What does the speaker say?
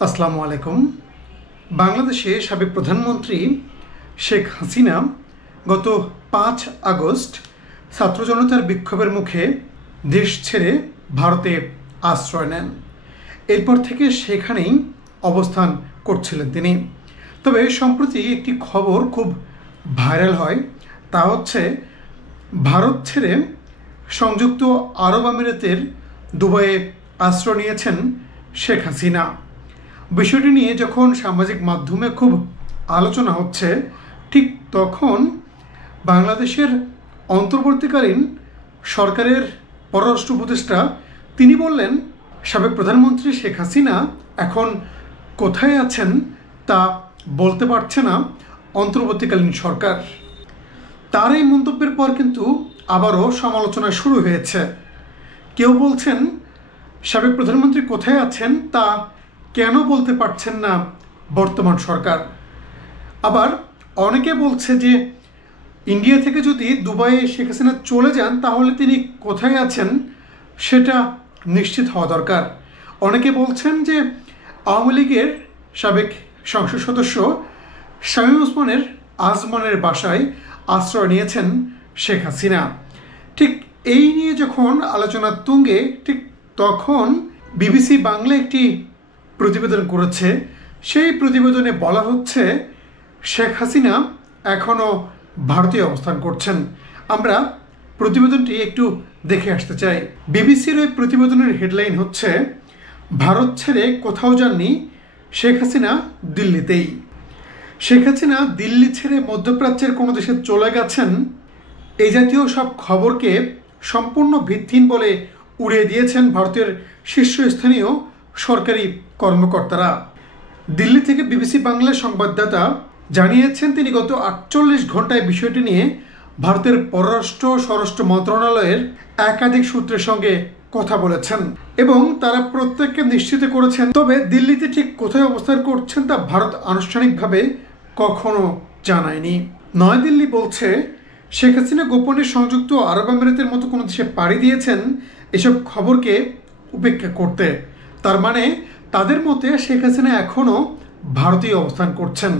আসসালামু আলাইকুম। বাংলাদেশে সাবেক প্রধানমন্ত্রী শেখ হাসিনা গত 5 আগস্ট ছাত্র জনতার বিক্ষোভের মুখে দেশ ছেড়ে ভারতে আশ্রয় নেন। এরপর থেকে সেখানেই অবস্থান করছিলেন তিনি। তবে সম্প্রতি একটি খবর খুব ভাইরাল হয়, তা হচ্ছে ভারত ছেড়ে সংযুক্ত আরব আমিরাতের দুবাইয়ে আশ্রয় নিয়েছেন শেখ হাসিনা। বিষয়টি নিয়ে যখন সামাজিক মাধ্যমে খুব আলোচনা হচ্ছে, ঠিক তখন বাংলাদেশের অন্তর্বর্তীকালীন সরকারের পররাষ্ট্র উপদেষ্টা তিনি বললেন, সাবেক প্রধানমন্ত্রী শেখ হাসিনা এখন কোথায় আছেন তা বলতে পারছে না অন্তর্বর্তীকালীন সরকার। তার এই মন্তব্যের পর কিন্তু আবারও সমালোচনা শুরু হয়েছে। কেউ বলছেন সাবেক প্রধানমন্ত্রী কোথায় আছেন তা কেন বলতে পারছেন না বর্তমান সরকার। আবার অনেকে বলছে যে ইন্ডিয়া থেকে যদি দুবাইয়ে শেখ হাসিনা চলে যান তাহলে তিনি কোথায় আছেন সেটা নিশ্চিত হওয়া দরকার। অনেকে বলছেন যে আওয়ামী লীগের সাবেক সংসদ সদস্য শামীম ওসমানের আজমানের বাসায় আশ্রয় নিয়েছেন শেখ হাসিনা। ঠিক এই নিয়ে যখন আলোচনা তুঙ্গে, ঠিক তখন বিবিসি বাংলা একটি প্রতিবেদন করেছে। সেই প্রতিবেদনে বলা হচ্ছে শেখ হাসিনা এখনও ভারতে অবস্থান করছেন। আমরা প্রতিবেদনটি একটু দেখে আসতে চাই। বিবিসির ওই প্রতিবেদনের হেডলাইন হচ্ছে, ভারত ছেড়ে কোথাও যাননি শেখ হাসিনা, দিল্লিতেই। শেখ হাসিনা দিল্লি ছেড়ে মধ্যপ্রাচ্যের কোনো দেশে চলে গেছেন, এই জাতীয় সব খবরকে সম্পূর্ণ ভিত্তিহীন বলে উড়িয়ে দিয়েছেন ভারতের শীর্ষস্থানীয় সরকারি কর্মকর্তারা। দিল্লি থেকে বিবিসি বাংলার সংবাদদাতা জানিয়েছেন তিনি গত 48 ঘন্টায় বিষয়টি নিয়ে ভারতের পররাষ্ট্র স্বরাষ্ট্র মন্ত্রণালয়ের একাধিক সূত্রের সঙ্গে কথা বলেছেন এবং তারা প্রত্যেককে নিশ্চিত করেছেন। তবে দিল্লিতে ঠিক কোথায় অবস্থান করছেন তা ভারত আনুষ্ঠানিকভাবে কখনো জানায়নি। নয়াদিল্লি বলছে শেখ হাসিনা গোপনে সংযুক্ত আরব আমিরাতের মতো কোনো দেশে পাড়ি দিয়েছেন এসব খবরকে উপেক্ষা করতে। তার মানে তাদের মতে শেখ হাসিনা এখনও ভারতেই অবস্থান করছেন।